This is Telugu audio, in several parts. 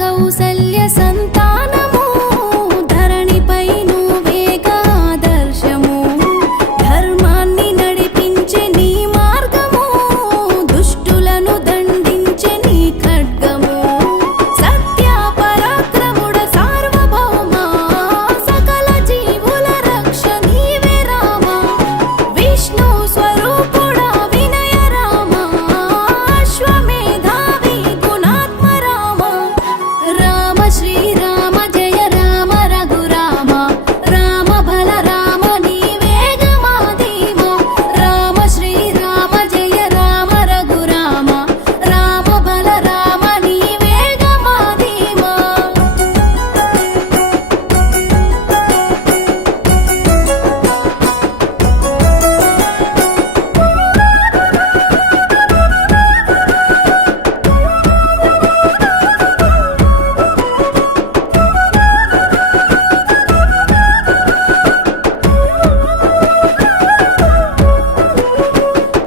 కౌసల్య సంతానము ధరణిపై నువ్వేగా ఆదర్శము ధర్మాన్ని నడిపించే నీ మార్గము దుష్టులను దండించే నీ ఖడ్గము సత్య పరాక్రముడ సార్వభౌమ సకల జీవుల రక్ష నీవే రామ విష్ణు స్వరూపుడ వినయ రామ అశ్వమేధావి గుణాత్మ రామ రామ శ్రీరామ జయ రామ రఘురామ రామ బల రామ నీవేగ మాధీమ రామ శ్రీరామ జయ రామ రఘురామ రామ బల రామ నీవేగ మాధీమ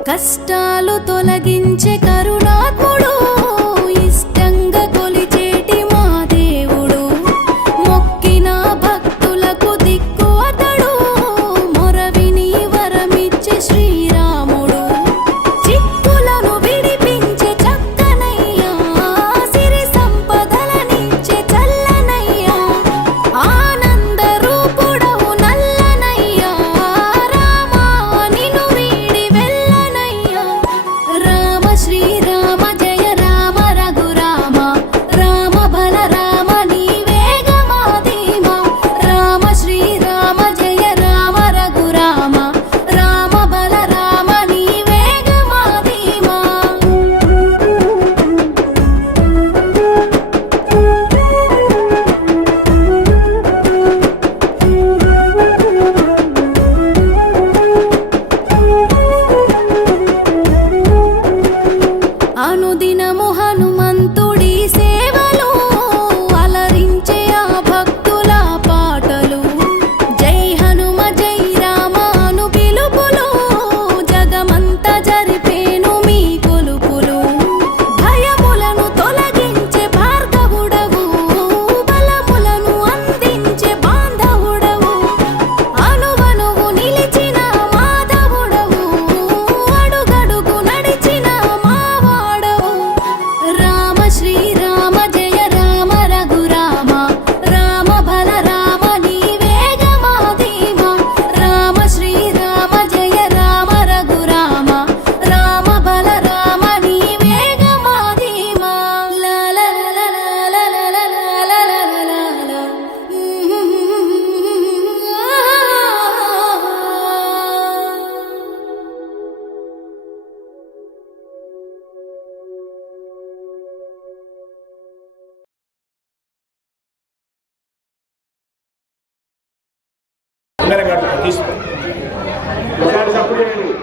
కష్టాలు తొలగించే కరుణాత్ముడు ఇష్టంగా కొలిచేటి మా దేవుడు మొక్కిన భక్తులకు దిక్కు అతడు మొరవిని వరమిచ్చే శ్రీరాముడు చిక్కులను విడిపించే చక్కనయ్యా సిరి సంపదలనిచ్చే చల్లనయ్యా ఆనంద రూపుడవు నల్లనయ్యా రామా నిన్ను వీడి వెళ్ళనయ్యా రామ శ్రీరామ జయ రామ రఘురామ రామ బల రామ నీవేగ మాధీమ రామ శ్రీరామ జయ రామ రఘురామ రామ బల రామ నీవేగ మాధీమ అనుదినము హనుమంతుడి సేవలు అలరించే ఆ భక్తుల పాటలు జై హనుమ జై రామ అను పిలుపులు జగమంత జరిపేను మీ కొలుపులు భయములను తొలగించే భార్గవుడవు బలములను అందించే బాంధవుడవు అనువనువు నిలిచిన మాధవుడవు అడుగడుగు నడిచిన మావాడవు రామ శ్రీరామ జయ రామ రఘురామ రామ బల రామ నీవేగ మాధీమ రామ శ్రీరామ జయ రామ రఘురామ రామ బల రామ నీవేగ మాధీమ లా లా లా లా లా లా లా లా లా లా తీసుకో ఒకసారి సపోర్ట్ చేయండి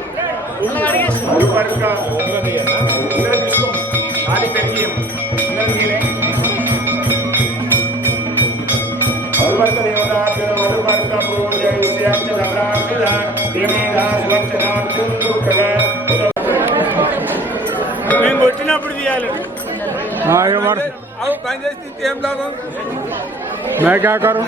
తీసుకో ఆడి పెట్టి మధుపర్క దేవతార్జున మధుపర్క మేము కొట్టినప్పుడు తీయాలి అవు పని చేస్తే ఏం లాభం मैं क्या करूं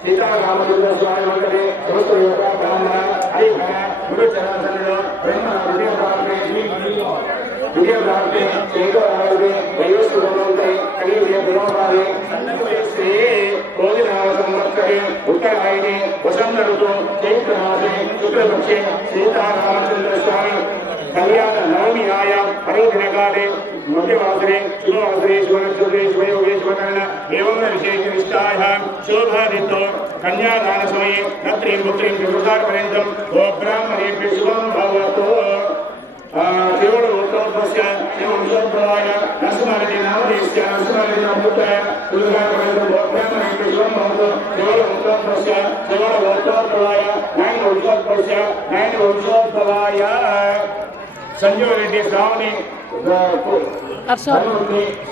सीतारामचंद्र स्वामी मंदिरे वीडियो शुक्लपक्षे सीतारामचन्द्रस्वामी कल्याण नवम्यायां परोधिनकाले मध्यवासरे शुभवासरे शुभनक्षत्रे शुभयोगे शुभकर्ण एवं विशेषनिष्ठायां शोभादितो कन्यादानसमये नत्रीं पुत्रीं चतुर्थार्पर्यन्तं गोब्राह्मणेभ्यः शुभं भवतु देवोत्तमस्य देवोत्तमाय नस्मादि नामदेस्य नस्मादि नामपुत्रः तुलगापर्यन्तं गोब्राह्मणेभ्यः शुभं भवतु देवोत्तमस्य देवोत्तमाय नैनोत्तमस्य नैनोत्तमाय संजय रेड्डी स्वामी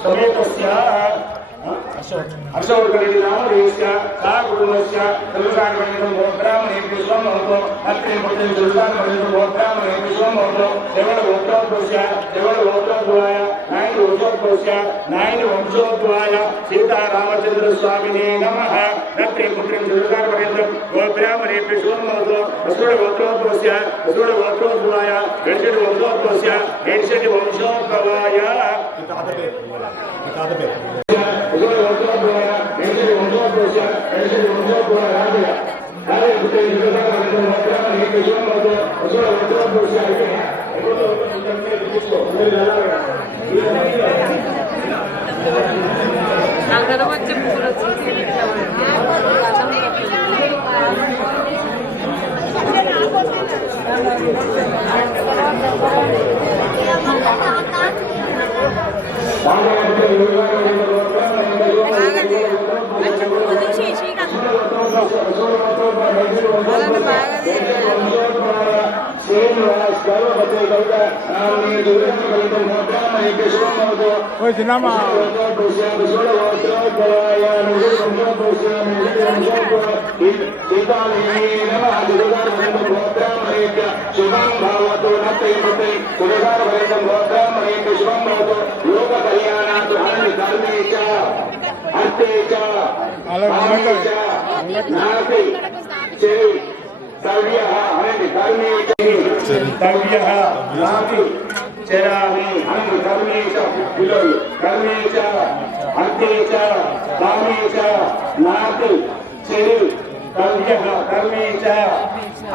समेतस्य हर्षवर्धनेति नामधेयस्य सा कुटुम्बस्य चतुर्सार्पर्यन्तं गोब्राह्मणेभ्यः शुभं भवतु अत्रीं पुत्रीं चतुर्सार्पर्यन्तं गोब्राह्मणेभ्यः शुभं भवतु देवोत्तमस्य देवोत्तमाय नैनोत्तमस्य नैनवंशोद्भवाय सीतारामचन्द्रस्वामिने नमः अत्रीं पुत्रीं चतुर्सार्पर्यन्तं गोब्राह्मणेभ्यः शुभं भवतु असुरगोत्रोद्भवस्य असुरगोत्रोद्भवाय षड्वंशोद्भवस्य षड्वंशोद्भवाय చిన్నమ్మా శుభం భవతు నత్రైపత్రం గోబ్రాహ్మణేభ్యः శుభం భవతు లోక కళ్యాణాత్ ధర్మి ధర్మే చ అర్థే చ కామే చ నాస్తి చెరి తవ్యః అనేది ధర్మే చ తవ్యః నాస్తి చెరామి అనేది ధర్మే చ విలోయ ధర్మే చ అర్థే చ కామే చ నాస్తి చెరి तव्यः कर्मे च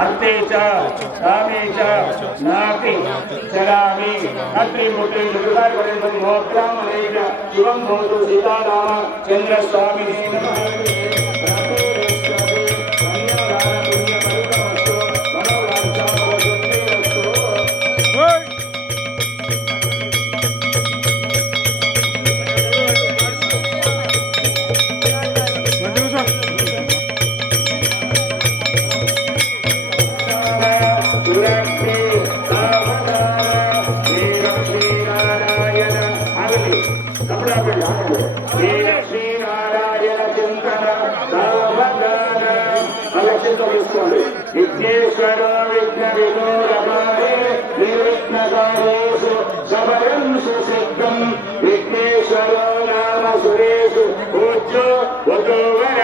अर्थे च कामे च नास्ति चरामि अत्रीं पुत्रीं चतुर्थार्पर्यन्तं गोब्राह्मणेभ्यः शुभं भवतु सीतारामचन्द्रस्वामिने नमः విఘ్నేశ్వర విఘ్న వినోదకారే నిర్విఘ్నకారేషు సఫలం సుసిద్ధం విఘ్నేశ్వరో నామ సురేషు పూజ్యో వధూవర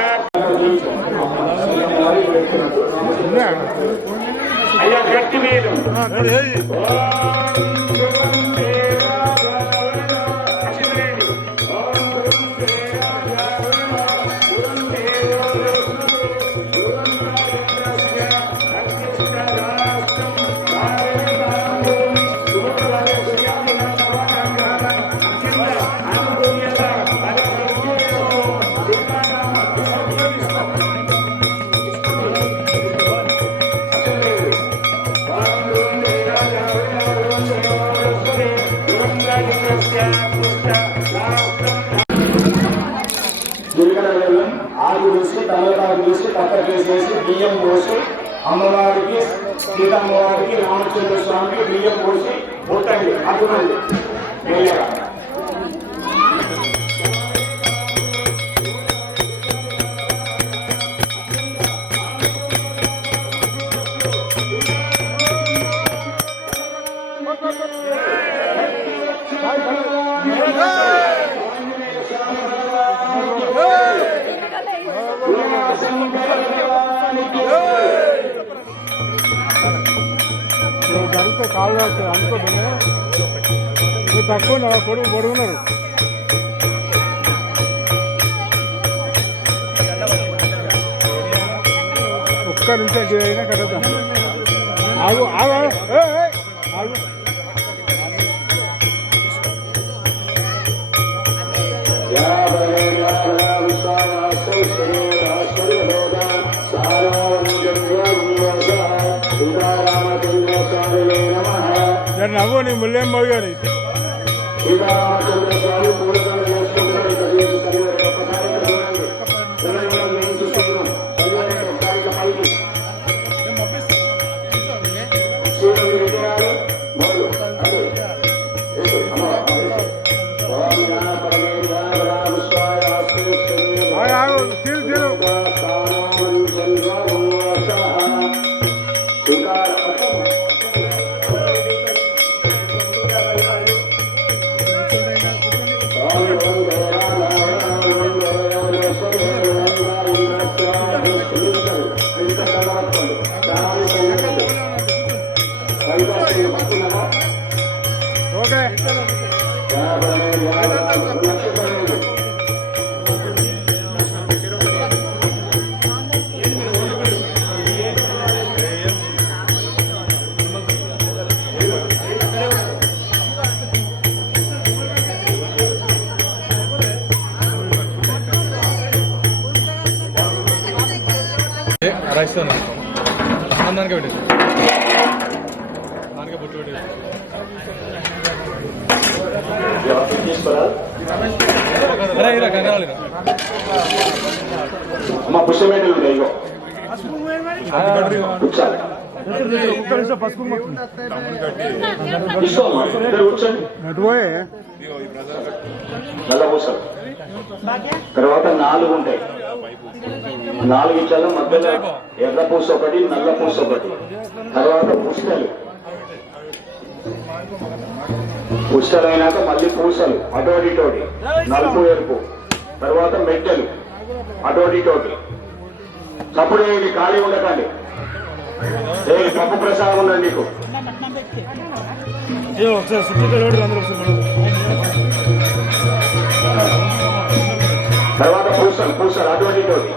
అయ్యా గట్టి మీరు ఆరు వేసి తలతాకు వేసి పక్కకేసేసి బియ్యం పోసి అమ్మవారికి సీతమ్మవారికి రామచంద్ర స్వామికి బియ్యం పోసి పుట్టండి అటువంటి గడితో కాళ్ళు అనుకోకుండా తక్కువ కొడుకు పొడుగున్నారు. ఒక్క నిమిషం అయినా కడతా. ఆగు ఆగు ఆగు నవ్వు నీ ముల్లేం బాగు గారి ఓకే రాయిస్తాను దానికే పెట్టేసి దానికే బొట్టు పెట్టేసి కంగారాలి అమ్మ పుష్పమేటలు ఉంటాయి ఇగో కూర్చోండి కూర్చోండి నల్ల పూసలు తర్వాత 4 ఉంటాయి 4 ఇచ్చాల మధ్యలో ఎర్ర పూస ఒకటి నల్ల పూస ఒకటి తర్వాత పుస్తలు అయినాక మళ్ళీ పూసలు అటోటితోటి నలుపు ఎరుపు తర్వాత మెట్టెలు అటోటితోటి తప్పుడు ఇది ఖాళీ ఉండకండి పప్పు ప్రసాదం ఉన్నది మీకు తర్వాత పూసలు అటోటితోటి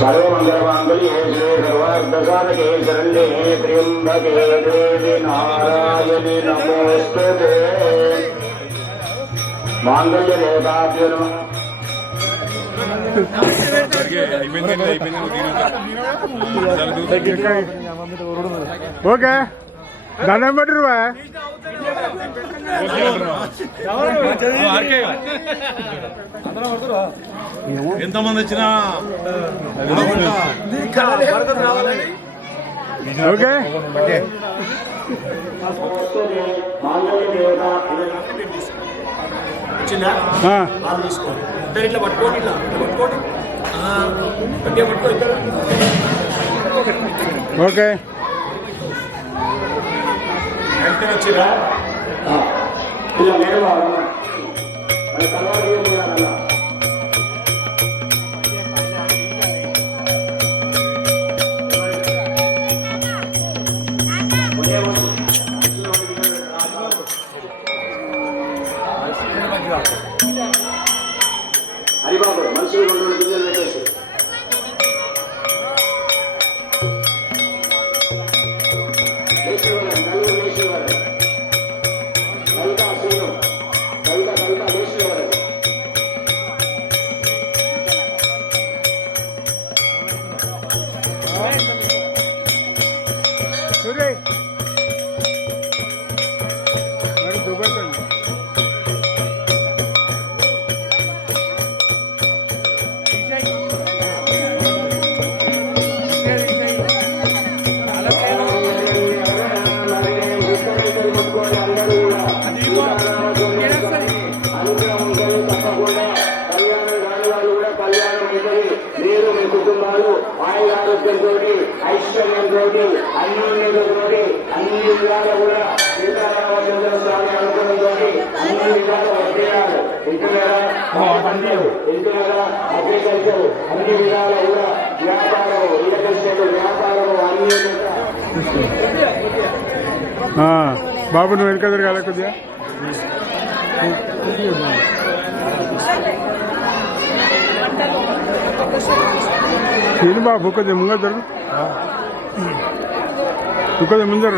సర్వమంగళమాంగళ్యే సర్వార్థసాధకే శరణ్యే త్ర్యంబకే దేవి నారాయణి నమోస్తుతే మాంగళ్య దేవతాభ్యో నమః. ఓకే దండం పెట్టరువా ఎంతమంది వచ్చినా ఓకే మాంగళ్య దేవత ఇట్లా పట్టుకోండి ఇట్లా పట్టుకోండి గట్టిగా పట్టుకోండి ఓకే ఎంత వచ్చిరా ఇలా నేరుగా హరిబాబు మనుషులు 2 గింజలు పెట్టేసి మీరు మీ కుటుంబాలు ఆయురారోగ్యంతో ఐశ్వర్యంతో అన్యోన్యంతో అన్ని విధాలు కూడా సీతారామచంద్ర స్వామి అనుగ్రహంతో అన్ని విధాలు వచ్చేయాలి. ఇంటున్నారా? అగ్రికల్చర్ అన్ని విధాలు కూడా వ్యాపారం ఇలకల్చర్ వ్యాపారం అన్యోన్యత. బాబు నువ్వు వెనక తిరగాలి కొద్దిగా నేను బాబు కొద్దిగా ముంగ జరుగు ఇక్కడ ముందర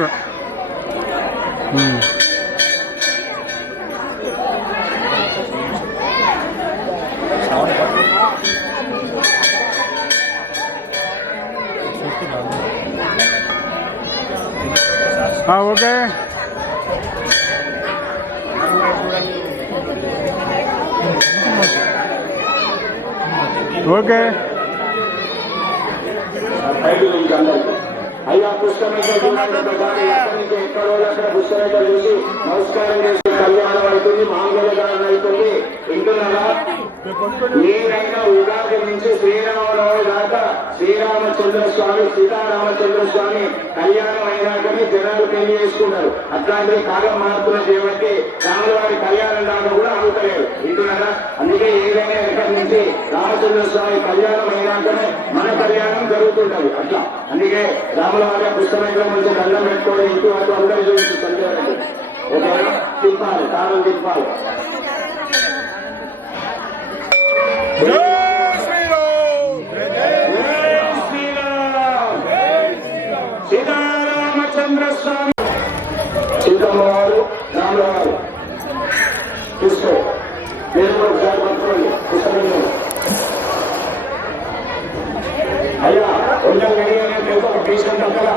ఓకే ఓకే అయ్యా పుష్కరేశ్వర ఎక్కడో అక్కడ పుష్కరేశ్వర చూసి నమస్కారం చేసి కళ్యాణం అవుతుంది మాంగళ్యదానం అవుతుంది వింటున్నారా? మీరైనా ఉగాది నుంచి శ్రీరామనవమి దాకా శ్రీరామచంద్ర స్వామి సీతారామచంద్ర స్వామి కళ్యాణం అయినాకనే జనాలు పెళ్లి చేసుకున్నారు. అట్లాంటి కాలం మారుతున్న కాబట్టి రాములవారి కళ్యాణం దాకా కూడా అవుతలేదు. వింటున్నారా? అందుకే ఏదైనా ఎక్కడి నుంచి రామచంద్ర స్వామి కళ్యాణం అయినాకనే మన కళ్యాణం జరుగుతుంటది. అట్లా అందుకే రాములవారి పుస్తకంలో మంచి దండం పెట్టుకోవడం ఇంటి వాటి అందరూ చూసి సందేహం ఓకేనా? తిప్పాలి, కాలం తిప్పాలి. సీతారామచంద్ర స్వామి సీతమ్మ వారు రాముల వారు తీసుకో మీరు కూడా ఒకసారి పట్టుకోండి పుస్తకంలో. అయ్యా కొంచెం గడియే ఒక పేషం దక్కల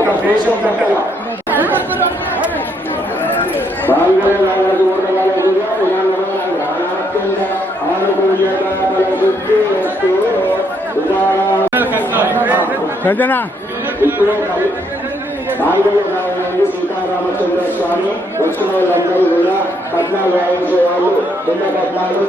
ఒక పేషం దక్కల బాగా రాలేదు ఊరగాలేదు సరేనా? ఇప్పుడు నాలుగో సీతారామచంద్ర స్వామి వచ్చిన వాళ్ళందరూ కూడా పద్నాలుగు వాయించే వాళ్ళు చిన్న పద్నాలుగు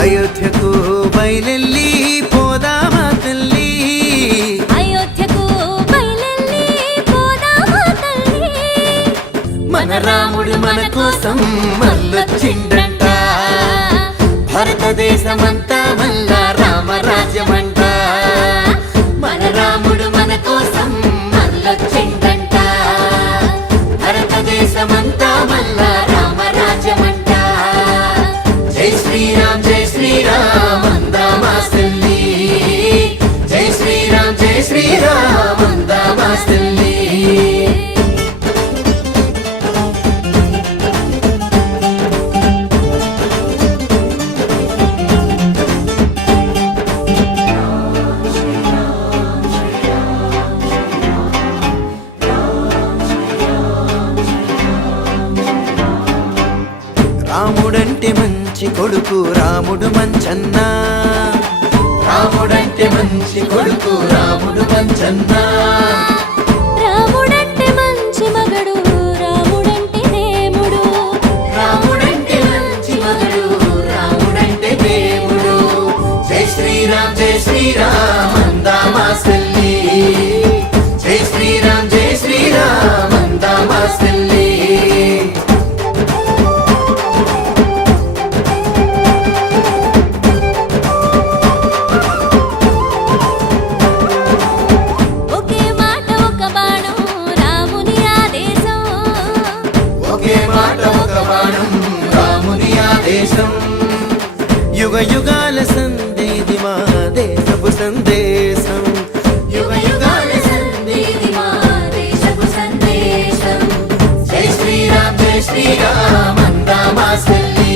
అయోధ్యకు బయలెల్లి పోదామా తల్లి, అయోధ్యకు బయలెల్లి పోదామా తల్లి. మన రాముడు మన కోసం మళ్ళొచ్చిండంట, భారతదేశమంతా మళ్ళా రామరాజ్యమంట. మన రాముడు మన కోసం మళ్ళొచ్చిండంట, భారతదేశమంతా మళ్ళా రామరాజ్యమంట. జై శ్రీరామ్ జై శ్రీరామ్ అందామా తల్లి, జై శ్రీరామ్ అందామా తల్లి. రాముడంటే మంచి కొడుకు రాముడు మంచన్నా, రాముడంటే మంచి కొడుకు రాముడు మంచన్నా. రాముడంటే మంచి మగడు రాముడంటే దేవుడు, రాముడంటే మంచి మగడు రాముడంటే దేవుడు. జై శ్రీరామ్ అందామా తల్లి, జై శ్రీరామ్ అందామా తల్లి. ఒకే మాట ఒక బాణం రాముని ఆదేశం, ఒకే మాట ఒక బాణం రాముని ఆదేశం. యుగ యుగాల సందేది మా దేశపు సందేశం, యుగ యుగాల సందేది మా దేశపు సందేశం. జై శ్రీరామ్ అందామా తల్లి,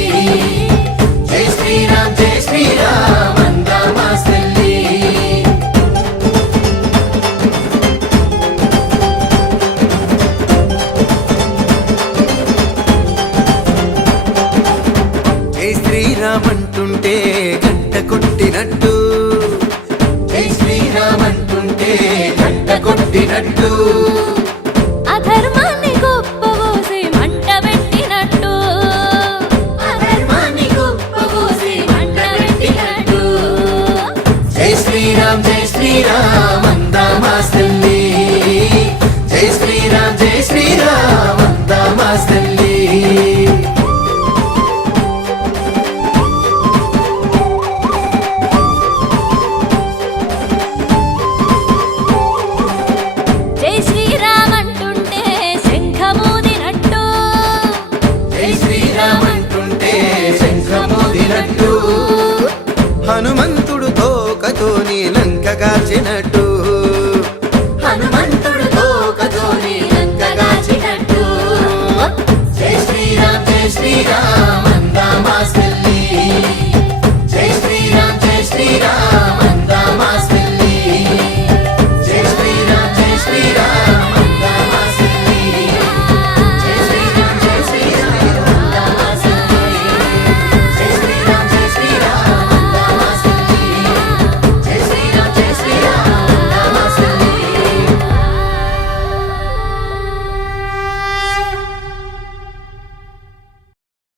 జై శ్రీరామ్ శ్రీ